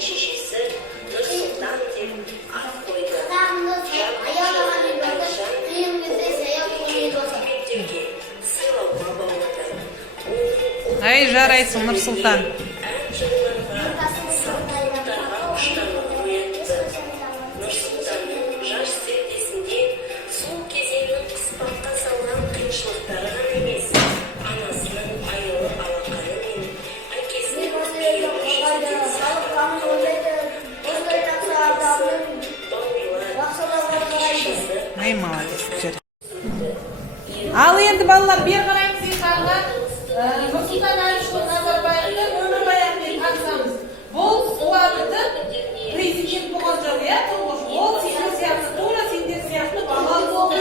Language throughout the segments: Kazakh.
шешесі Нұрсұлтан деп ат қойды. Үкіметтеуге сыйлауға баулады. Ай, жарайсың, Нұрсұлтан. Ән жырларға, салт-аттарға құштарлық оятты. Нұрсұлтанның жас зердесінде сол кезеңнің қыспаққа салған қиыншылықтары ғана емес, анасының аяулы алақаны мен әкесінің мейірімі жүзінде Ай, молодец. Ал енді балалар, бер қараймыз еқанға. Нұрсұлтан Әбішұлы Назарбаевты өмірбаянымен танысамыз. Бұл уақытты президент болған жоқ, иә, тұңғыш. Ол сендер сияқты, тура сендер сияқты бала болды.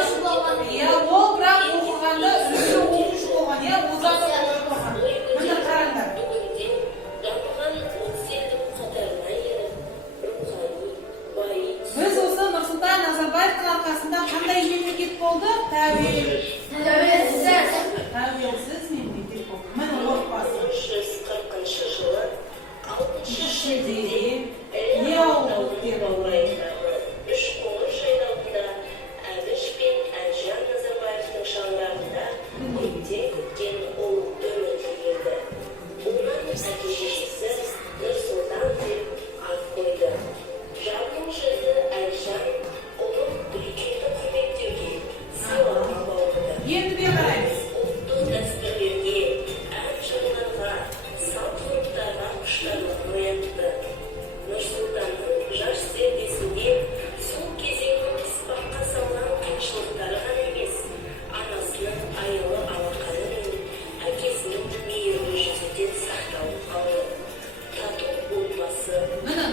Иә, ол бірақ оқығанда өзі оқушы болған, иә, озат оқушы болған. Міне қараңдар. бүгінде дамыған отыз елдің қатарына еніп, рухани, бай, Біз осы Нұрсұлтан Назарбаевтың арқасында қандай мемлекет болды? Тәуелсіз мемлекет болды. Міне отбасы. 1340 жылы 6 шілдеде Не ауылы деп ауылындағы Үшқоңыр жайлауында Әбіш пен Әлжан Назарбаевтың шаңырағында көптен күткен ұл өмірге келді. Оның әке-шешесі Нұрсұлтан деп ат қойды. Жарқын жүзді Әлжан ұлын үлкенді құрметтеуге, сыйлауға баулады. Енді бер қараймыз. Ұлттық дәстүрлерге, ән-жырларға, салт-ғұрыптарға құштарлық оятты. Нұрсұлтанның жас зердесінде сол кезеңнің қыспаққа салған қиыншылықтары ғана емес, анасының аяулы алақаны мен әкесінің мейірімі жүзінде сақталып қалды. Тату отбасы, Міне